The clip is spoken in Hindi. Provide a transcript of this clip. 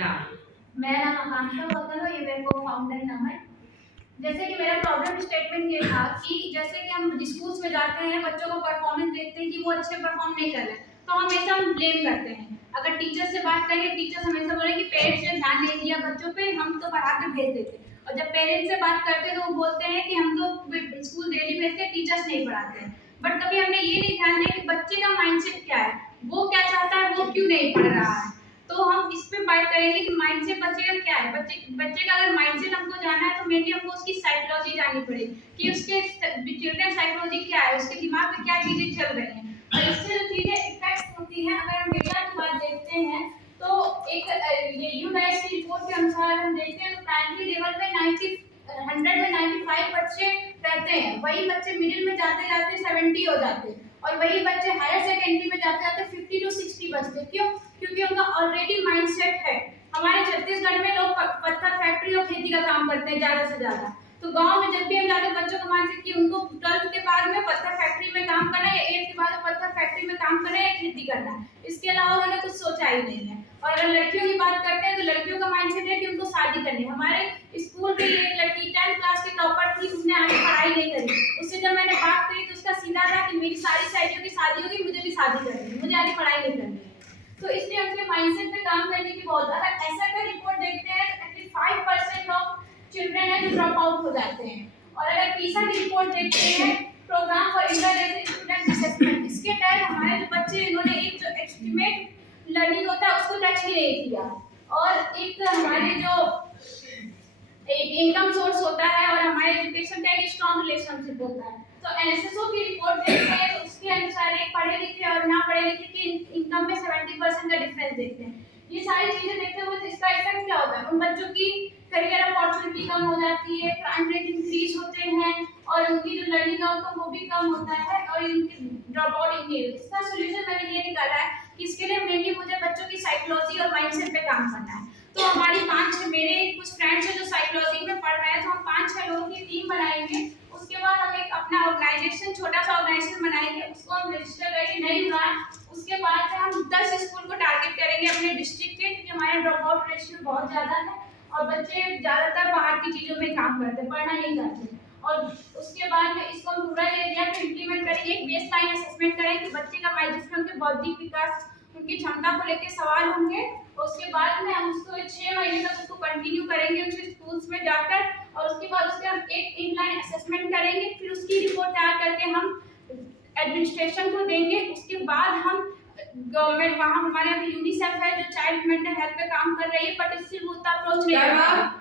या मेरा नाम आकांक्षा वकल है, ये मेरे को फाउंडर नाम है। जैसे कि मेरा प्रॉब्लम स्टेटमेंट ये था कि जैसे कि हम स्कूल्स में जाते हैं, बच्चों को परफॉर्मेंस देखते हैं कि वो अच्छे परफॉर्म नहीं कर रहे हैं, तो हमेशा हम ब्लेम करते हैं। अगर टीचर से बात करें, टीचर्स हमेशा बोले कि पेरेंट्स ने ध्यान नहीं दिया बच्चों पे, हम तो पढ़ा के भेज देते। और जब पेरेंट्स से बात करते हैं तो वो बोलते हैं कि हम तो स्कूल डेली भेजते, टीचर्स नहीं पढ़ाते हैं। बट कभी हमने ये नहीं ध्यान दिया कि बच्चे का माइंडसेट क्या है, वो क्या चाहता है, वो क्यों नहीं पढ़ रहा है। तो हम इस पे बात करेंगे कि माइंडसेट बच्चे का क्या है। बच्चे का अगर माइंडसेट हमको जानना है तो मेनली हमको उसकी साइकोलॉजी जाननी पड़ेगी कि उसके चिल्ड्रन साइकोलॉजी क्या है, उसके दिमाग में क्या चीजें चल रही हैं। और इससे जो चीजें इफेक्ट होती हैं, अगर हम डेटा की बात देखते हैं तो एक ये यूनाइट की रिपोर्ट के अनुसार हम देखते हैं तो प्राइमरी लेवल पे 100 में 95 बच्चे रहते हैं, वही बच्चे मिडिल में जाते जाते 70 हो जाते हैं, और वही बच्चे हायर सेकेंडरी में जाते जाते 50 to 60 बचते। क्यों? क्योंकि उनका ऑलरेडी माइंडसेट है। हमारे छत्तीसगढ़ में लोग पत्थर फैक्ट्री और खेती का काम करते हैं ज्यादा से ज्यादा। तो गांव में जब भी हम जाते हैं, बच्चों का माइंडसेट कि उनको 12th के बाद में पत्थर फैक्ट्री में काम करना है, या 8th के बाद में पत्थर फैक्ट्री में काम करना है, या खेती करना है। इसके अलावा उन्होंने कुछ सोचा ही नहीं है। और अगर लड़कियों की बात करते हैं तो लड़कियों का माइंडसेट है कि उनको शादी करनी है। हमारे स्कूल में एक लड़की 10th क्लास की टॉपर थी, उसने आगे पढ़ाई नहीं करी। उससे जब मैंने बात करी तो उसका सीधा था कि मेरी सारी सहेलियों की शादी होगी, मुझे भी शादी करनी है, मुझे आगे पढ़ाई नहीं करनी है। तो इसलिए उनके माइंडसेट पे काम करने की बहुत। अगर ऐसा का रिपोर्ट देखते हैं तो एटलीस्ट 5% ऑफ चिल्ड्रन है जो ड्रॉप आउट हो जाते हैं। और अगर पीसा की रिपोर्ट देखते हैं, programme for international student assessment, इसके तहत हमारे जो बच्चे, इन्होंने एक जो एस्टिमेट लर्निंग होता है उसको टच ही नहीं किया। और एक हमारे जो एक इनकम सोर्स होता है और हमारे एजुकेशन का एक स्ट्रॉन्ग रिलेशनशिप होता है। तो एनएसएसओ की रिपोर्ट देखते हैं तो उसके अनुसार एक पढ़े लिखे और ना पढ़े लिखे की इनकम में 70% का डिफरेंस देखते हैं। ये सारी चीजें देखते हुए इसका इफेक्ट क्या होता है, उन बच्चों की करियर अपॉर्चुनिटी कम हो जाती है, क्राइम रेट इंक्रीज होते हैं, और उनकी जो लर्निंग आउटकम वो भी कम होता है, और इनकी ड्रॉप आउट इंक्रीज। इसका सोल्यूशन मैंने ये निकाला है कि इसके लिए मेनली मुझे बच्चों की साइकोलॉजी और माइंडसेट पे काम करना है। तो हमारी 5 मेरे कुछ फ्रेंड्स हैं जो साइकोलॉजी में पढ़ रहे हैं, तो हम 5-6 लोगों की टीम बनाएंगे। उसके बाद हम एक अपना ऑर्गेनाइजेशन, छोटा सा ऑर्गेनाइजेशन बनाएंगे, उसको हम रजिस्टर करके नहीं हुआ। उसके बाद से हम 10 स्कूल को टारगेट करेंगे अपने डिस्ट्रिक्ट के, क्योंकि हमारे ड्रॉप आउट रेशियो बहुत ज्यादा है और बच्चे ज्यादातर बाहर की चीजों में काम करते हैं, पढ़ना नहीं चाहते। और उसके बाद में इसको हम पूरा एरिया में इम्प्लीमेंट करेंगे, एक बेस लाइन असेसमेंट करेंगे कि बच्चे का माइंडसेट, उनके बौद्धिक विकास, उनकी क्षमता को लेकर सवाल होंगे। उसके बाद में हम उसको 6 महीने तक उसको कंटिन्यू करेंगे उनके स्कूल्स में जाकर, और उसके बाद उसके हम एक इनलाइन असेसमेंट करेंगे, फिर उसकी रिपोर्ट तैयार करके हम एडमिनिस्ट्रेशन को देंगे। उसके बाद हम गवर्नमेंट, वहाँ हमारे यहाँ यूनिसेफ है जो चाइल्ड मेंटल हेल्थ पे काम कर रही है, बट इससे वो उतना अप्रोच नहीं करता।